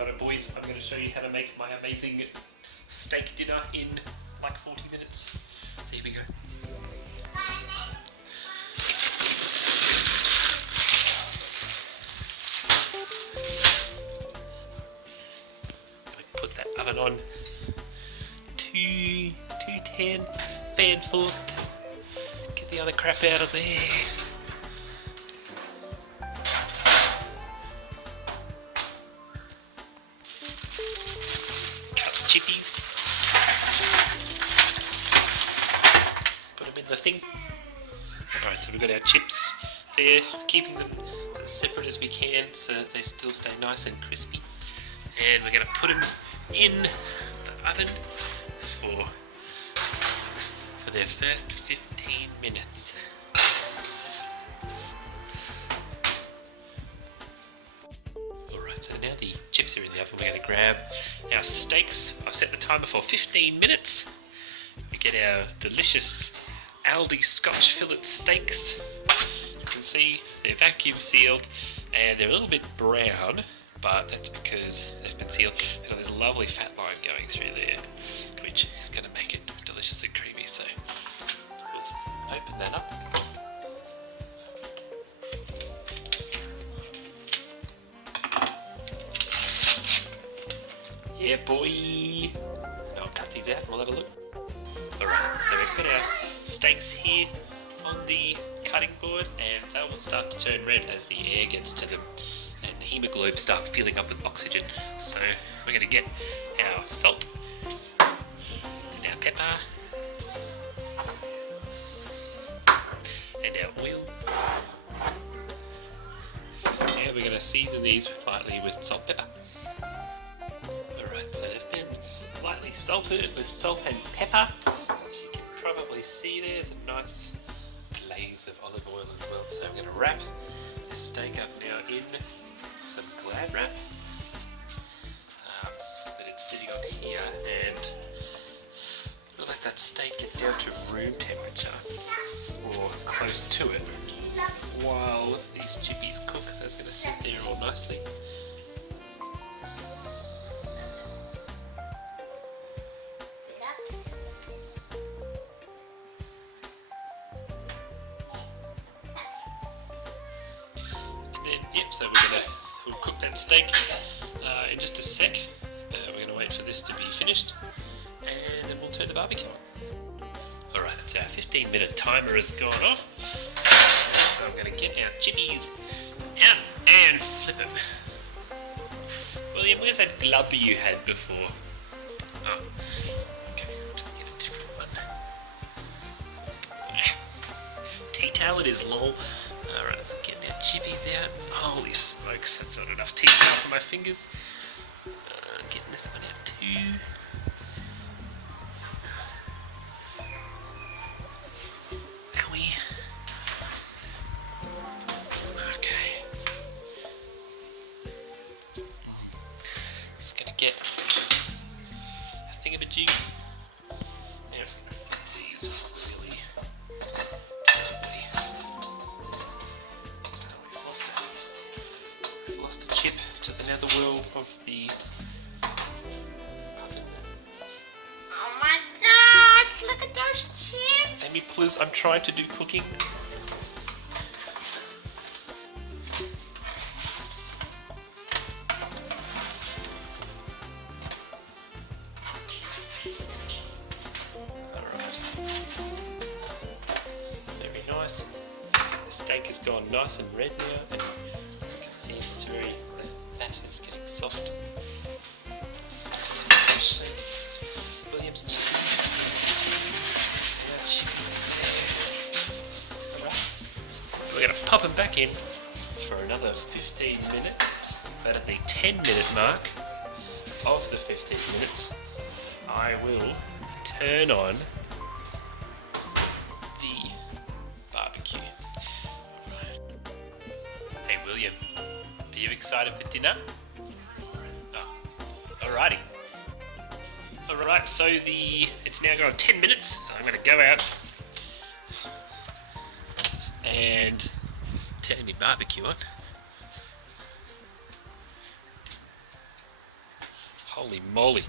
Right, boys, I'm going to show you how to make my amazing steak dinner in like 40 minutes. So here we go. Put that oven on 210, fan forced. Get the other crap out of there. Cut the chippies. Put them in the thing. Alright, so we've got our chips there, keeping them as separate as we can so that they still stay nice and crispy. And we're going to put them in the oven for their first 15 minutes. Alright, so now the chips are in the oven, we're going to grab our steaks. I've set the timer for 15 minutes. We get our delicious Aldi Scotch fillet steaks. You can see they're vacuum sealed and they're a little bit brown, but that's because they've been sealed. They've got this lovely fat line going through there, which is going to make it delicious and creamy. So we'll open that up. Yeah, boy. I'll cut these out and we'll have a look. Alright, so we've got our steaks here on the cutting board, and they will start to turn red as the air gets to them and the hemoglobin start filling up with oxygen. So we're going to get our salt and our pepper and our oil, and we're going to season these lightly with salt and pepper. Alright, so they've been lightly salted with salt and pepper. As you can probably see, there's a nice glaze of olive oil as well. So I'm going to wrap this steak up now in some Glad wrap that it's sitting on here, and we'll let that steak get down to room temperature or close to it while these chippies cook. So it's going to sit there all nicely. Yep, so we'll cook that steak in just a sec. We're going to wait for this to be finished, and then we'll turn the barbecue on. Alright, that's our 15-minute timer has gone off. So I'm going to get our chippies out and flip them. William, where's that glubber you had before? Oh, okay, I'll just get a different one. Tea towel it is, lol. Alright, so getting our chippies out. Holy smokes, that's not enough tea towel for my fingers. Getting this one out too. Owie. Okay. Just gonna get a thingamajig. Now I'm just gonna flip these really. Chip to the netherworld of the oven. Oh my gosh, look at those chips! Amy, please, I'm trying to do cooking. Alright. Very nice. The steak has gone nice and red now, and you can see it's very, that is getting soft. William's chippies. And our chippies there. Alright. We're going to pop them back in for another 15 minutes. But at the 10-minute mark of the 15 minutes, I will turn on the barbecue. Hey William, are you excited for dinner? Oh, alrighty. Alright, so it's now gone 10 minutes, so I'm going to go out and turn my barbecue on. Holy moly.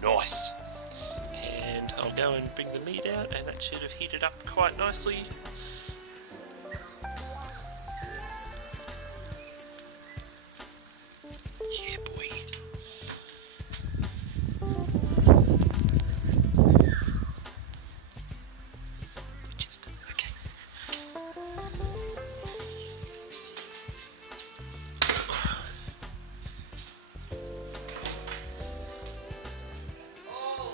Nice. And I'll go and bring the meat out, and that should have heated up quite nicely. Yeah, boy. Just okay. Oh,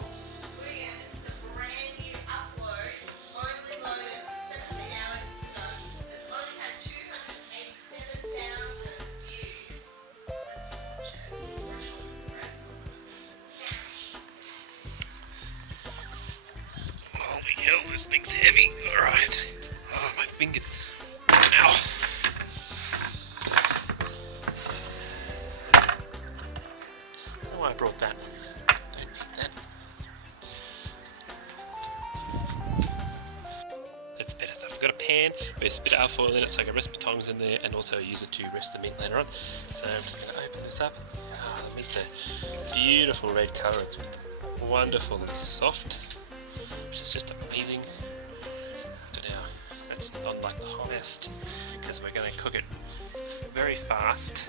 William, this is a brand new upload. Only loaded 17 hours ago. It's only had 287,000 views. Let's watch it. Fresh off the press. Holy hell, this thing's heavy. Alright. Oh, my fingers. Ow. Oh, I brought that. Don't need that. That's better. So I've got a pan with a bit of alpha oil in it so I can rest Patons in there and also use it to rest the meat later on. So I'm just going to open this up. Oh, the meat's a beautiful red colour. It's wonderful and soft, which is just amazing. But now that's not like the highest because we're going to cook it very fast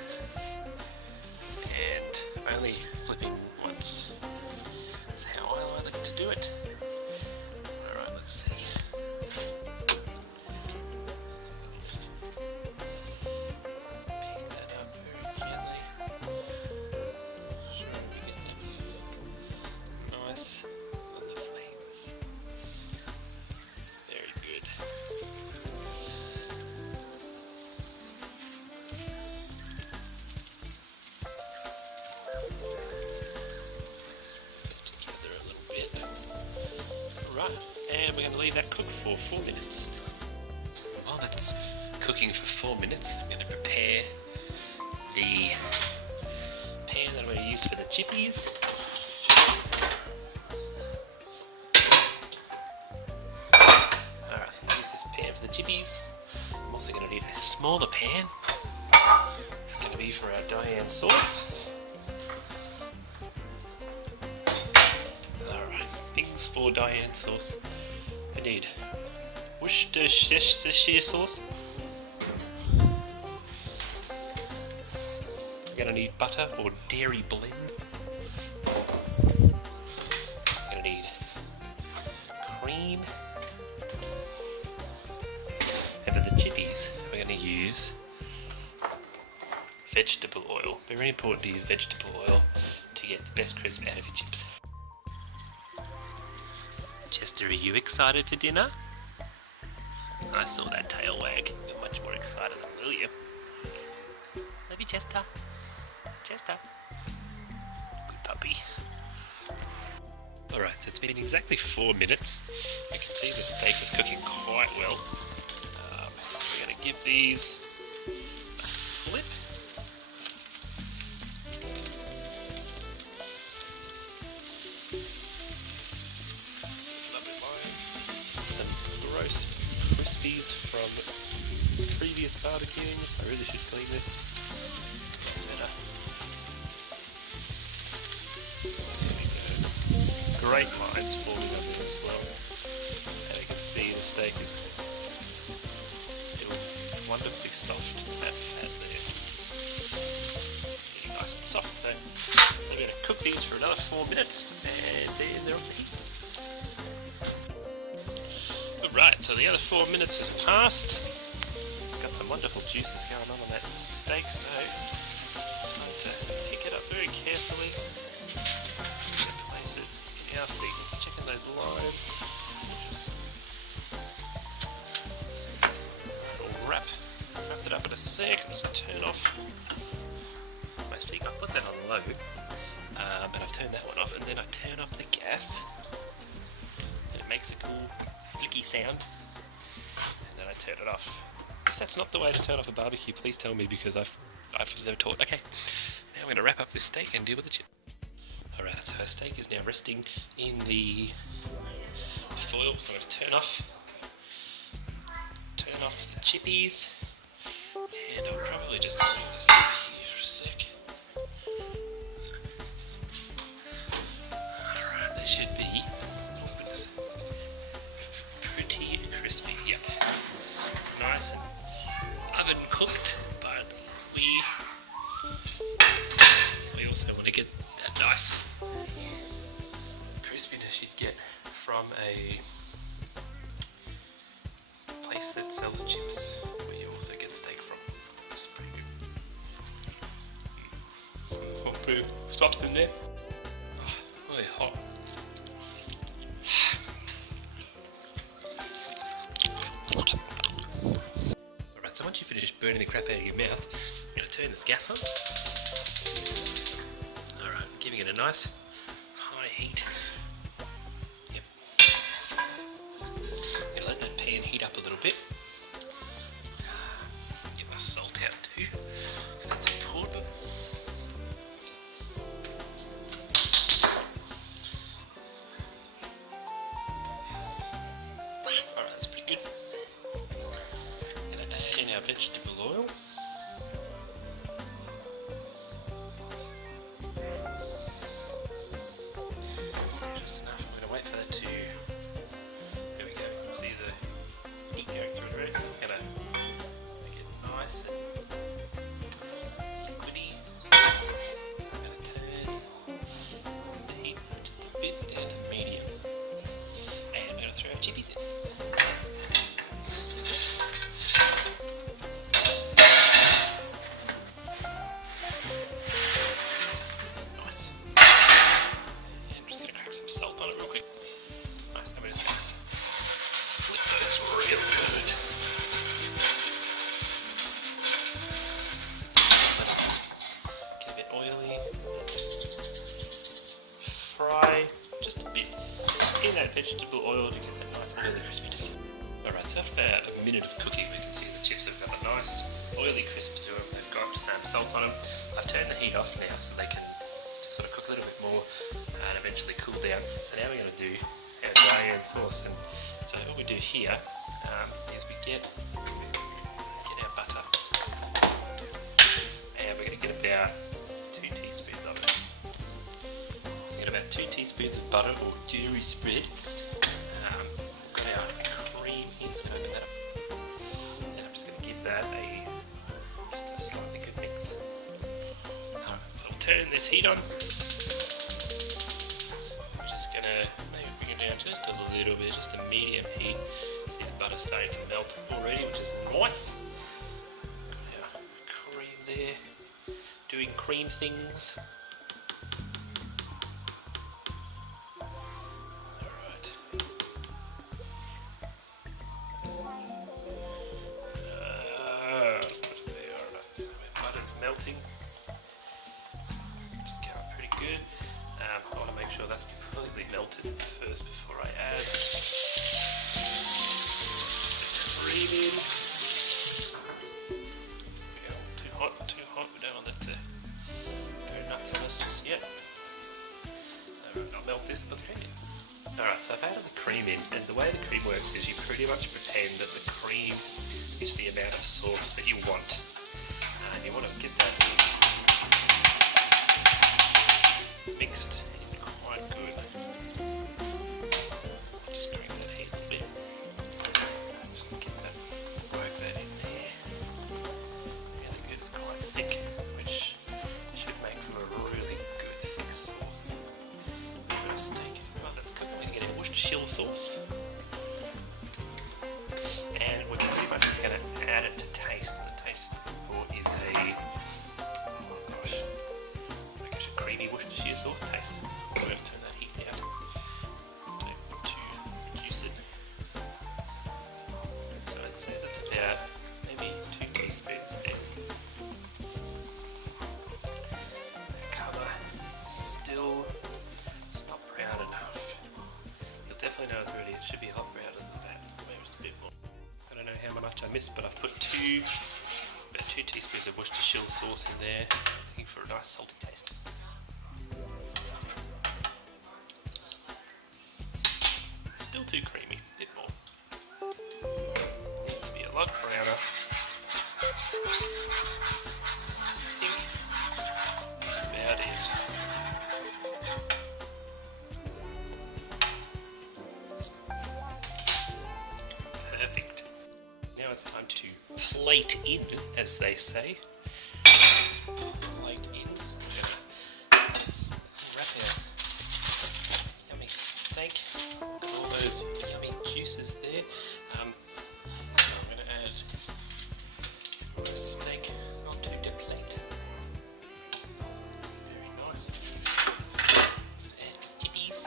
and only flipping once. That's how I like to do it. Alright, let's see. Pick that up very gently. Sure we get that nice on the flames. Very good. Together a little bit. Right, and we're going to leave that cook for 4 minutes. While that's cooking for 4 minutes, I'm going to prepare the pan that I'm going to use for the chippies. Alright, so I'm going to use this pan for the chippies. I'm also going to need a smaller pan. It's going to be for our Diane sauce. Alright, things for Diane sauce. I need Worcestershire sauce. I'm going to need butter or dairy blend. I'm going to need cream. And for the chippies, we're going to use vegetable oil. Very important to use vegetable oil to get the best crisp out of your chips. Chester, are you excited for dinner? I saw that tail wag. You're much more excited than William. Love you, Chester. Chester. Good puppy. Alright, so it's been exactly 4 minutes. You can see the steak is cooking quite well. So we're going to give these a flip. Lovely lines. Some roast crispies from previous barbecuings. I really should clean this better. There we go. That's great lines forming up there as well. And you can see the steak is still wonderfully soft. That fat there. It's getting nice and soft. So I'm going to cook these for another 4 minutes and then they're on the heat. Right, so the other 4 minutes has passed. Got some wonderful juices going on that steak, so it's time to pick it up very carefully. Place it in our thing, checking those lines. Just wrap it up in a sec, just turn off my thing. I put that on low, and I've turned that one off, and then I turn off the gas, and it makes a cool flicky sound, and then I turn it off. If that's not the way to turn off a barbecue, please tell me, because I was never taught. Okay, now I'm going to wrap up this steak and deal with the chip. Alright, so our steak is now resting in the foil, so I'm going to turn off the chippies, and I'll probably just put this up here for a sec. Alright, they should be, oh goodness, pretty crispy. Yep, nice and oven cooked, but we also want to get that nice crispiness you'd get from a place that sells chips, where you also get steak from. It's pretty good. Pretty stopped in there. Oh, really hot. Alright, so once you finish burning the crap out of your mouth, you're going to turn this gas on. Alright, giving it a nice high heat. Yep. I'm going to let that pan heat up a little bit. Get my salt out too, because that's important. Alright, that's pretty good. I'm going to add in our vegetable oil. Just enough. I'm going to wait for that to... There we go, you can see the heat going through it already, so it's going to make it nice and liquidy. So I'm going to turn the heat just a bit down to medium. And I'm going to throw our chippies in. Nice. And I'm just going to crack some salt on it real quick. Nice, and we're just going to flip those real good. Get a bit oily. Fry just a bit in that vegetable oil to get that nice oily crispiness. Alright, so after about a minute of cooking, we can see the chips have got a nice oily crisp to them. They've got salt on them. I've turned the heat off now so they can just sort of cook a little bit more and eventually cool down. So now we're going to do our cayenne sauce. And so what we do here is we get our butter, and we're going to get about 2 teaspoons of it. We get about 2 teaspoons of butter or dairy spread. We've got our cream here, so we open that up. And I'm just going to give that just a slightly good mix. Alright, so I'll turn this heat on. I'm just going to maybe bring it down just a little bit, just a medium heat. See the butter starting to melt already, which is nice. Got our cream there, doing cream things. Alright. Butter's melting. Just going pretty good. I want to make sure that's completely melted first before I add cream in. Too hot, we don't want that to go nuts on us just yet. I'll melt this and put the cream in. Alright, so I've added the cream in, and the way the cream works is you pretty much pretend that the cream is the amount of sauce that you want. And you want to get that mixed in quite good. Just crank that heat a bit. Just get that, work that in there. Really good, it's quite thick, which should make for a really good thick sauce. For a steak. Well, that's good. We're going to get our Worcestershire sauce. And we're pretty much just going to add it to taste. And the taste for is a creamy Worcestershire sauce taste. So we're going to turn that heat down. Don't want to reduce it. So I'd say that's about maybe 2 teaspoons there. The colour still, it's not brown enough. You'll definitely know through missed, but I've put about 2 teaspoons of Worcestershire sauce in there, looking for a nice salty taste. Still too creamy, a bit more. Needs to be a lot browner. I think that's about it. Perfect. Now it's time to plate in, as they say. Plate in. Wrap our yummy steak with all those yummy juices there. So I'm going to add the steak onto the plate. Very nice. Add chippies.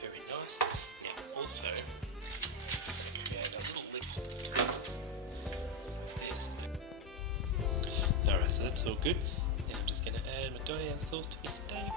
Very nice. Now also, it's going to create a little lip. Alright, so that's all good. Now I'm just going to add my Diane sauce to my steak.